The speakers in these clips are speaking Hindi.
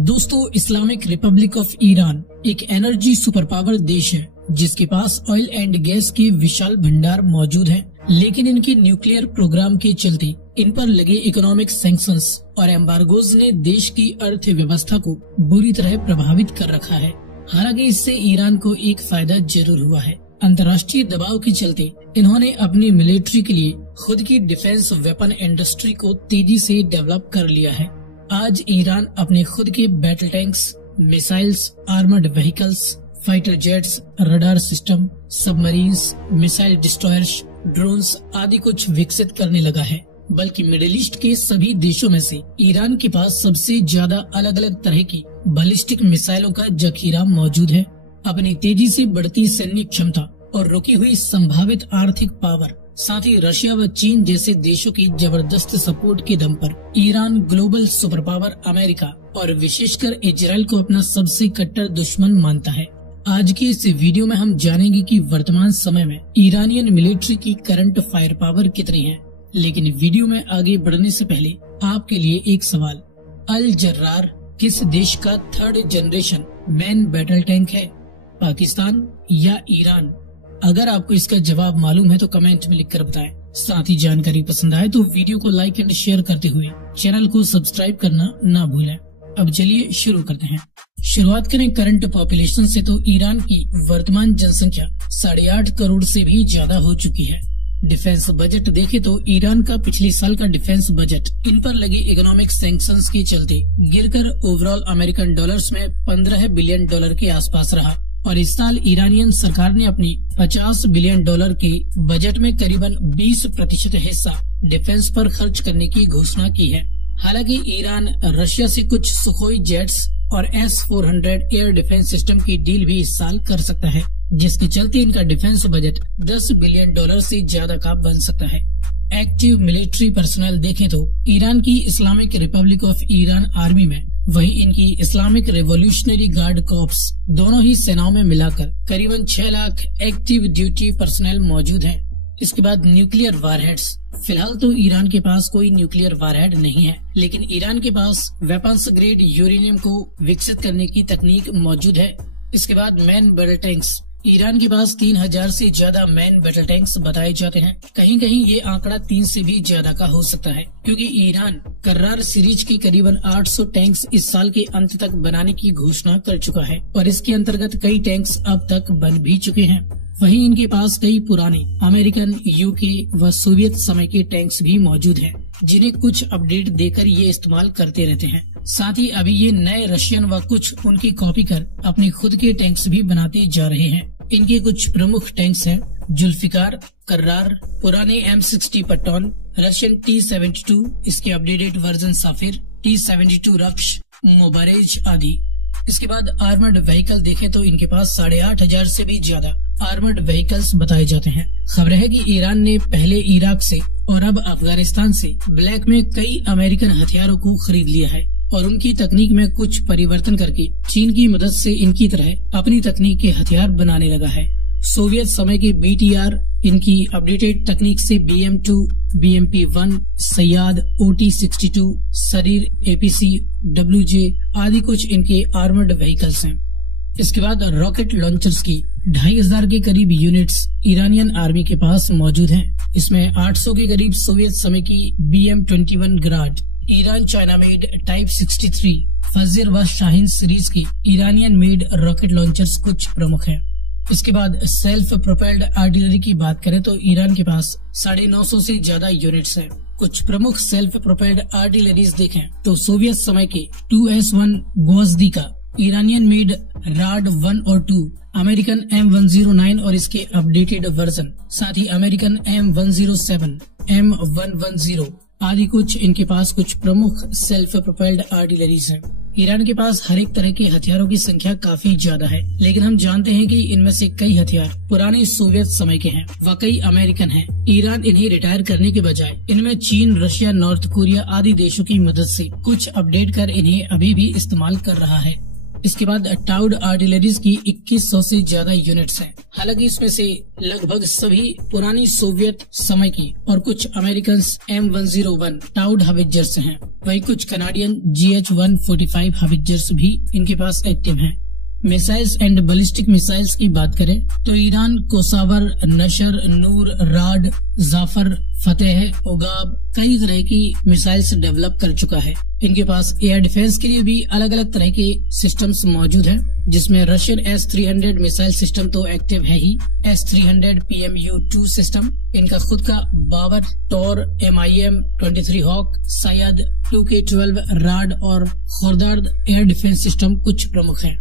दोस्तों, इस्लामिक रिपब्लिक ऑफ ईरान एक एनर्जी सुपर पावर देश है जिसके पास ऑयल एंड गैस के विशाल भंडार मौजूद हैं। लेकिन इनके न्यूक्लियर प्रोग्राम के चलते इन पर लगे इकोनॉमिक सैंक्शंस और एम्बार्गोज ने देश की अर्थव्यवस्था को बुरी तरह प्रभावित कर रखा है। हालांकि इससे ईरान को एक फायदा जरूर हुआ है। अंतर्राष्ट्रीय दबाव के चलते इन्होंने अपनी मिलिट्री के लिए खुद की डिफेंस वेपन इंडस्ट्री को तेजी से डेवलप कर लिया है। आज ईरान अपने खुद के battle tanks, missiles, armoured vehicles, fighter jets, radar system, submarines, missile destroyers, drones आदि कुछ विकसित करने लगा है। बल्कि मिडिल ईस्ट के सभी देशों में से ईरान के पास सबसे ज्यादा अलग अलग तरह की बैलिस्टिक मिसाइलों का जखीरा मौजूद है। अपनी तेजी से बढ़ती सैन्य क्षमता और रुकी हुई संभावित आर्थिक पावर, साथ ही रशिया व चीन जैसे देशों की जबरदस्त सपोर्ट के दम पर Iran global super power America और विशेषकर इजराइल को अपना सबसे कट्टर दुश्मन मानता है। आज की इस वीडियो में हम जानेंगे कि वर्तमान समय में ईरानियन मिलिट्री की करंट फायर पावर कितनी है। लेकिन वीडियो में आगे बढ़ने से पहले आपके लिए एक सवाल, अल जर्रार किस देश का third generation man battle tank है, पाकिस्तान या ईरान? अगर आपको इसका जवाब मालूम है तो कमेंट में लिखकर बताएं। साथ ही जानकारी पसंद आए तो वीडियो को लाइक एंड शेयर करते हुए चैनल को सब्सक्राइब करना ना भूलें। अब चलिए शुरू करते हैं। शुरुआत करें करंट पॉपुलेशन से, तो ईरान की वर्तमान जनसंख्या 8.5 करोड़ से भी ज्यादा हो चुकी है। डिफेंस बजट देखें तो ईरान का पिछले साल का डिफेंस बजट इन पर लगे इकोनॉमिक सैंक्शंस के चलते गिरकर ओवरऑल अमेरिकन डॉलर्स में 15 बिलियन डॉलर के आसपास रहा और इस साल ईरानियन सरकार ने अपनी 50 बिलियन डॉलर के बजट में करीबन 20% हिस्सा डिफेंस पर खर्च करने की घोषणा की है। हालांकि ईरान रशिया से कुछ सुखोई जेट्स और S-400 एयर डिफेंस सिस्टम की डील भी इस साल कर सकता है, जिसके चलते इनका डिफेंस बजट 10 बिलियन डॉलर से ज्यादा का बन सकता है। एक्टिव मिलिट्री पर्सनल देखें तो ईरान की Islamic Republic of Iran army में, वहीं इनकी इस्लामिक रेवोल्यूशनरी गार्ड कॉर्प्स, दोनों ही सेनाओं में मिलाकर करीबन 6 लाख एक्टिव ड्यूटी पर्सनल मौजूद हैं। इसके बाद न्यूक्लियर वारहेड्स। फिलहाल तो ईरान के पास कोई न्यूक्लियर वारहेड नहीं है, लेकिन ईरान के पास वेपन्स ग्रेड यूरेनियम को विकसित करने की तकनीक मौजूद है। इसके बाद मैन बैटल टैंक्स। ईरान के पास 3000 से ज्यादा मैन बैटल टैंक्स बताए जाते हैं। कहीं कहीं ये आंकड़ा 3 से भी ज्यादा का हो सकता है, क्योंकि ईरान कर्रार सीरीज के करीबन 800 टैंक्स इस साल के अंत तक बनाने की घोषणा कर चुका है और इसके अंतर्गत कई टैंक्स अब तक बन भी चुके हैं। वहीं इनके पास कई पुराने अमेरिकन, यूके व सोवियत समय के टैंक्स भी मौजूद हैं, जिन्हें कुछ अपडेट देकर ये इस्तेमाल करते रहते हैं। साथ ही अभी ये नए रशियन व कुछ उनकी कॉपी कर अपने खुद के टैंक्स भी बनाते जा रहे हैं। इनके कुछ प्रमुख टैंक्स हैं जुल्फिकार, कर्रार, पुराने M60 पट्टौन, रशियन T-72, इसके अपडेटेड वर्जन साफिर, T-72 रक्ष, मोबारेज आदि। इसके बाद आर्मर्ड व्हीकल देखें तो इनके पास 8,500 से भी ज्यादा आर्मर्ड व्हीकल्स बताए जाते हैं। खबर है कि ईरान ने पहले इराक से और अब अफगानिस्तान से ब्लैक में कई अमेरिकन हथियारों को खरीद लिया है और उनकी तकनीक में कुछ परिवर्तन करके चीन की मदद से इनकी तरह अपनी तकनीक के हथियार बनाने लगा है। सोवियत समय के BTR इनकी अपडेटेड तकनीक से BM-2, BMP-1, सयाद, OT-62, शरीर, APC, WJ आदि कुछ इनके आर्मर्ड व्हीकल्स हैं। इसके बाद रॉकेट लॉन्चर्स की 2500 के करीब यूनिट्स ईरानियन आर्मी के पास मौजूद हैं। इसमें 800 के करीब सोवियत समय की BM-21 grad, Iran China made type 63, फजर व शाहीन सीरीज की ईरानियन मेड रॉकेट लॉन्चर्स कुछ प्रमुख हैं। इसके बाद सेल्फ प्रोपेल्ड आर्टिलरी की बात करें तो ईरान के पास 950 से ज्यादा यूनिट्स हैं। कुछ प्रमुख सेल्फ प्रोपेल्ड आर्टिलरीज देखें तो सोवियत समय के 2S1 ग्वोज़दी का, ईरानियन मेड राड 1 और 2, अमेरिकन M109 और इसके अपडेटेड वर्जन, साथ ही अमेरिकन M107, M110 आदि कुछ इनके पास कुछ प्रमुख सेल्फ प्रोपेल्ड आर्टिलरीज हैं। ईरान के पास हर एक तरह के हथियारों की संख्या काफी ज्यादा है, लेकिन हम जानते हैं कि इनमें से कई हथियार पुराने सोवियत समय के हैं व कई अमेरिकन हैं। ईरान इन्हें रिटायर करने के बजाय इनमें चीन, रशिया, नॉर्थ कोरिया आदि देशों की मदद से कुछ अपडेट कर इन्हें अभी भी इस्तेमाल कर रहा है। इसके बाद टाउड आर्टिलरीज की 2100 से ज्यादा यूनिट्स हैं। हालांकि इसमें से लगभग सभी पुरानी सोवियत समय की और कुछ अमेरिकन M101 टाउड हवित्जर्स हैं। वहीं कुछ कनाडियन GH-145 हवित्जर्स भी इनके पास एक्टिव हैं। मिसाइल्स एंड बैलिस्टिक मिसाइल्स की बात करें तो ईरान कोसावर, नशर, नूर, राड, जाफर, फतेह, ओगाब कई तरह की मिसाइल्स डेवलप कर चुका है। इनके पास एयर डिफेंस के लिए भी अलग अलग तरह के सिस्टम्स मौजूद हैं, जिसमें रशियन S-300 मिसाइल सिस्टम तो एक्टिव है ही, S-300 PMU-2 सिस्टम, इनका खुद का Babar, Tor, MIM-23 Hawk, Sayyad, 2K-12 Raad और खुर्दार्द एयर डिफेंस सिस्टम कुछ प्रमुख हैं।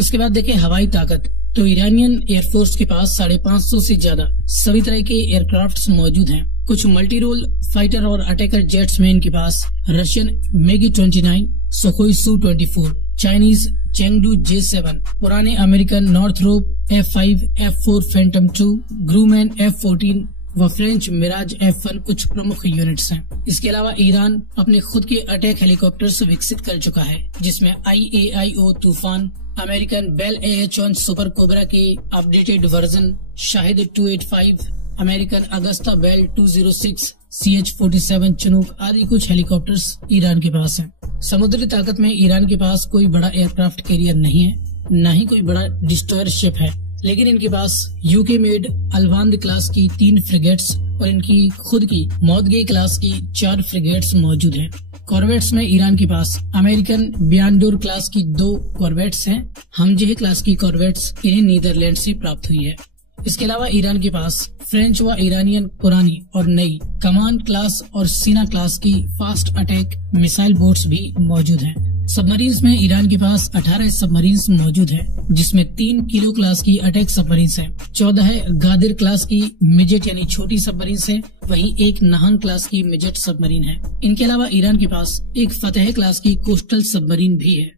इसके बाद देखें हवाई ताकत, तो ईरानियन एयरफोर्स के पास 550 से ज्यादा सभी तरह के एयरक्राफ्ट्स मौजूद हैं। कुछ मल्टी रोल फाइटर और अटैकर जेट्स में इनके पास Russian MiG-29, Sukhoi Su-24, Chinese Chengdu J-7, पुराने American Northrop F-5, F-4 Phantom 2, ग्रूमैन F-14 व फ्रेंच मिराज F-1 कुछ प्रमुख यूनिट्स हैं। इसके अलावा ईरान अपने खुद के अटैक हेलीकॉप्टर्स विकसित कर चुका है, जिसमें IAIO Toufan, American Bell AH-1 super Cobra के updated version, Shahed 285, American Agusta Bell 206, CH-47 Chinook आदि कुछ हेलीकॉप्टर्स ईरान के पास हैं। समुद्री ताकत में ईरान के पास कोई बड़ा एयरक्राफ्ट कैरियर नहीं है, न ही कोई बड़ा डिस्ट्रॉयर शिप है, लेकिन इनके पास UK मेड अलवांद क्लास की 3 फ्रिगेट्स और इनकी खुद की मौदगे क्लास की 4 फ्रिगेट्स मौजूद हैं। कॉर्वेट्स में ईरान के पास अमेरिकन बियांडोर क्लास की 2 कॉर्वेट्स हैं। हमजेह क्लास की कॉर्वेट्स इन्हें नीदरलैंड से प्राप्त हुई है। इसके अलावा ईरान के पास फ्रेंच व ईरानियन पुरानी और नई कमान क्लास और सीना क्लास की फास्ट अटैक मिसाइल बोट्स भी मौजूद हैं। सबमरीन्स में ईरान के पास 18 सबमरीन्स मौजूद हैं, जिसमें 3 किलो क्लास की अटैक सबमरीन्स हैं, 14 गादिर क्लास की मिजेट यानी छोटी सबमरीन्स हैं, वहीं 1 नहांग क्लास की मिजेट सबमरीन है। इनके अलावा ईरान के पास एक फतेह क्लास की कोस्टल सबमरीन भी है।